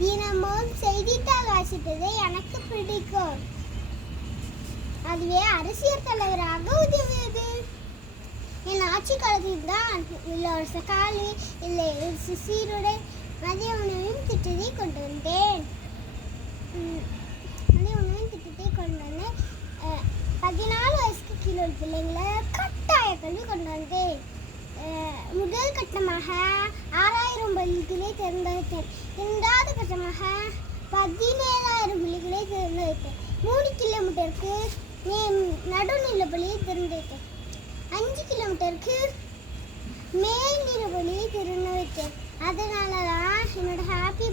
தினமும் செய்தித்தாள் வாசிப்பது எனக்கு பிடிக்கும். அதுவே அரசியல் தலைவராக உதவியது. என் ஆட்சி காலத்தில் தான் இலவச காலி இல்லை சீருடன் மதிய உணவின் திட்டத்தை கொண்டு வந்தேன். 14 வயசுக்கு கீழே உள்ள பிள்ளைங்களை கட்டாய கல்வி கொண்டு வந்தேன். முதல் கட்டமாக 6000 பள்ளிகளை திறந்து வைத்தேன். இரண்டாவது கட்டமாக 17,000 பள்ளிகளை திறந்து வைத்தேன். 3 கிலோமீட்டருக்கு நடுநிலை பள்ளியை திறந்து வைத்தேன். 5 கிலோமீட்டருக்கு மேல்நிலை பள்ளியை திறந்து வைத்தேன். அதனால தான் என்னோட ஹாப்பி